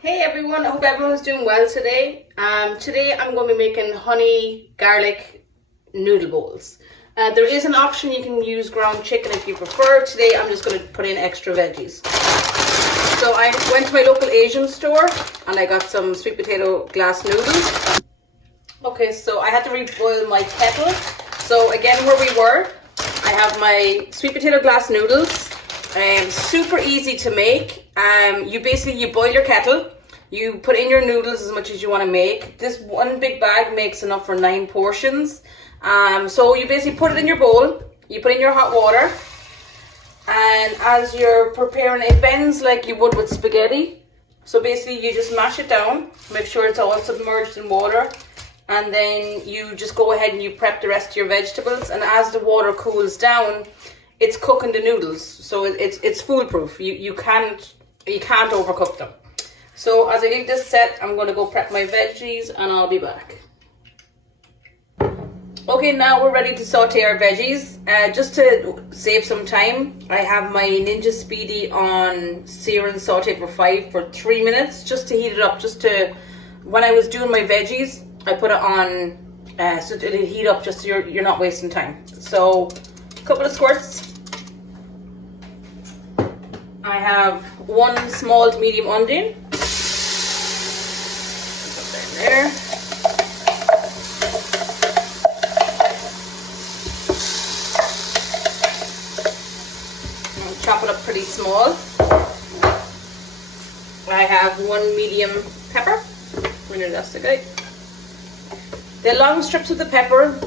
Hey everyone, I hope everyone's doing well today. Today I'm going to be making honey garlic noodle bowls. There is an option you can use ground chicken if you prefer. Today I'm just going to put in extra veggies. So I went to my local Asian store and I got some sweet potato glass noodles. Okay, so I had to reboil my kettle. So again, where we were, I have my sweet potato glass noodles. Super easy to make. You boil your kettle, you put in your noodles as much as you want to make. This one big bag makes enough for 9 portions. So you basically put it in your bowl, you put in your hot water, and as you're preparing, it bends like you would with spaghetti. So basically you just mash it down, make sure it's all submerged in water, and then you just go ahead and you prep the rest of your vegetables, and as the water cools down, it's cooking the noodles, so it's foolproof. You can't overcook them. So as I get this set, I'm going to go prep my veggies and I'll be back. Okay, now we're ready to saute our veggies. Just to save some time, I have my Ninja Speedy on sear and saute for 3 minutes, just to heat it up. When I was doing my veggies, I put it on so it'll heat up, just so you're not wasting time. So a couple of squirts. I have 1 small to medium onion. Put that in there. I'll chop it up pretty small. I have 1 medium pepper. That's okay. The long strips of the pepper,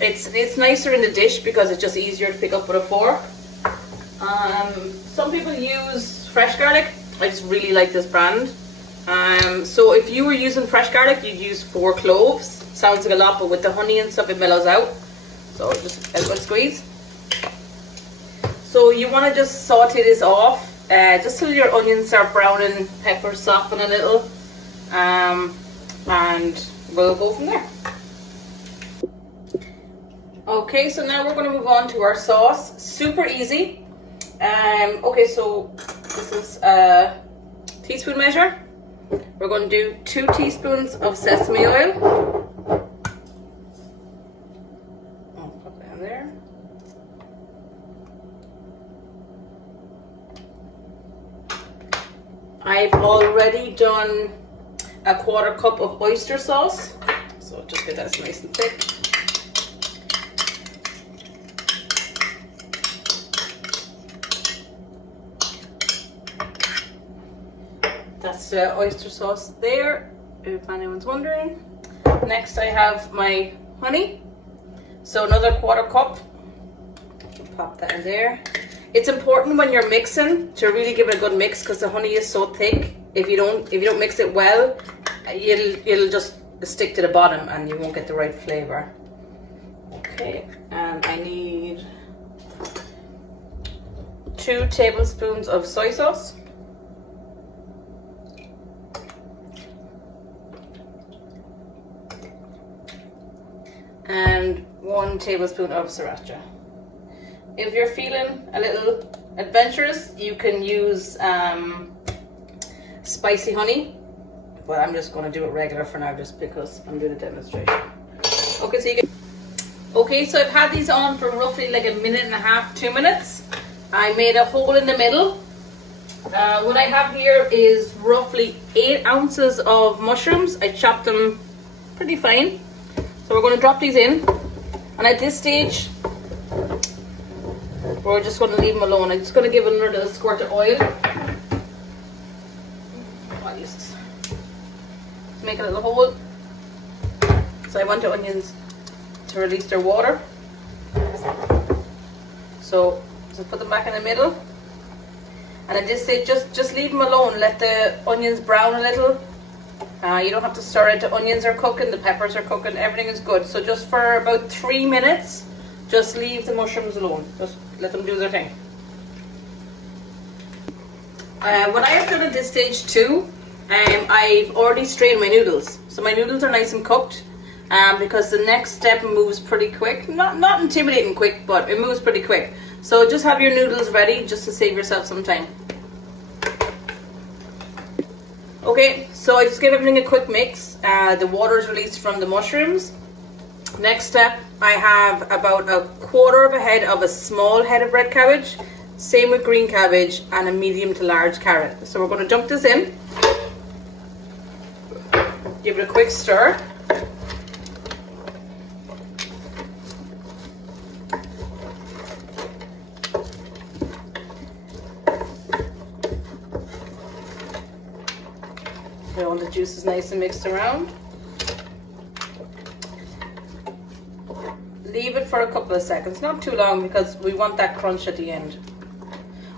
it's nicer in the dish because it's just easier to pick up with a fork. Some people use fresh garlic. I just really like this brand. So if you were using fresh garlic, you'd use 4 cloves. Sounds like a lot, but with the honey and stuff, it mellows out. So just a good squeeze. So you want to just saute this off, just till your onions start browning, pepper soften a little, and we'll go from there. Okay, so now we're going to move on to our sauce. Super easy. Okay, so this is a teaspoon measure. We're going to do 2 teaspoons of sesame oil. I'll put that in there. I've already done a 1/4 cup of oyster sauce, so just get that nice and thick. That's the oyster sauce there, if anyone's wondering. Next I have my honey, so another 1/4 cup. Pop that in there. It's important when you're mixing to really give it a good mix, because the honey is so thick. If you don't mix it well, it'll just stick to the bottom and you won't get the right flavor. Okay, and I need 2 tablespoons of soy sauce. And 1 tablespoon of sriracha. If you're feeling a little adventurous, you can use spicy honey, but I'm just going to do it regular for now, just because I'm doing a demonstration. Okay, so I've had these on for roughly like 1.5 minutes, 2 minutes. I made a hole in the middle. What I have here is roughly 8 ounces of mushrooms. I chopped them pretty fine. So we're going to drop these in, and at this stage, we're just going to leave them alone. I'm just going to give it another little squirt of oil. I'll just make a little hole. So I want the onions to release their water. So just put them back in the middle. And at this stage, just leave them alone. Let the onions brown a little. You don't have to stir it. The onions are cooking, the peppers are cooking, everything is good. So just for about 3 minutes, just leave the mushrooms alone. Just let them do their thing. What I have done at this stage too, I've already strained my noodles. So my noodles are nice and cooked, because the next step moves pretty quick. Not intimidating quick, but it moves pretty quick. So just have your noodles ready, just to save yourself some time. Okay, so I just gave everything a quick mix. The water is released from the mushrooms. Next step, I have about a quarter of a head of a small head of red cabbage. Same with green cabbage and a medium to large carrot. So we're going to dump this in. Give it a quick stir. All the juice is nice and mixed around. Leave it for a couple of seconds, not too long, because we want that crunch at the end.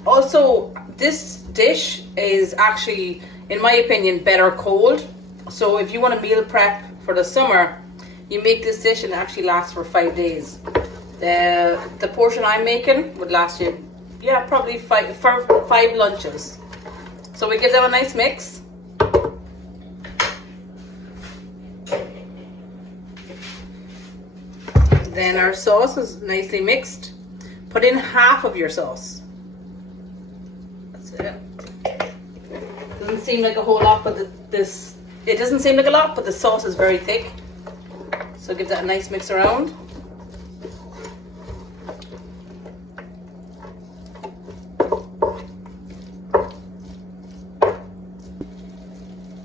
Also, this dish is actually, in my opinion, better cold. So if you want to meal prep for the summer, you make this dish and it actually lasts for 5 days. The portion I'm making would last you, yeah, probably five lunches. So we give them a nice mix. Then our sauce is nicely mixed. Put in half of your sauce. That's it. Doesn't seem like a whole lot, but it doesn't seem like a lot, but the sauce is very thick. So give that a nice mix around.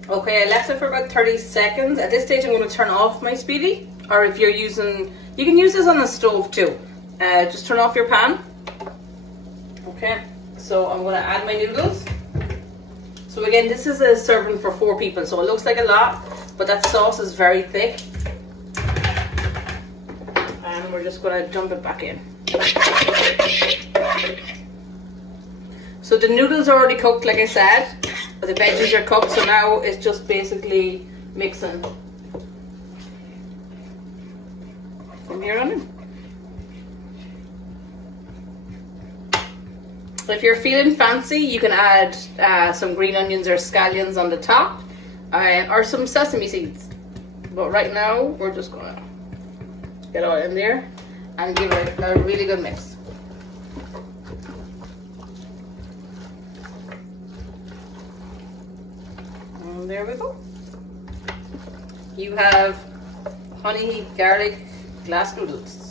Okay, I left it for about 30 seconds. At this stage, I'm going to turn off my speedy. Or if you're using, you can use this on the stove too. Just turn off your pan. Okay, so I'm going to add my noodles. So again, this is a serving for 4 people, so it looks like a lot, but that sauce is very thick. And we're just going to dump it back in. So the noodles are already cooked, like I said. The veggies are cooked, so now it's just basically mixing. From here on in. If you're feeling fancy, you can add some green onions or scallions on the top, or some sesame seeds. But right now, we're just gonna get all in there and give it a really good mix. And there we go. You have honey garlic glass noodles.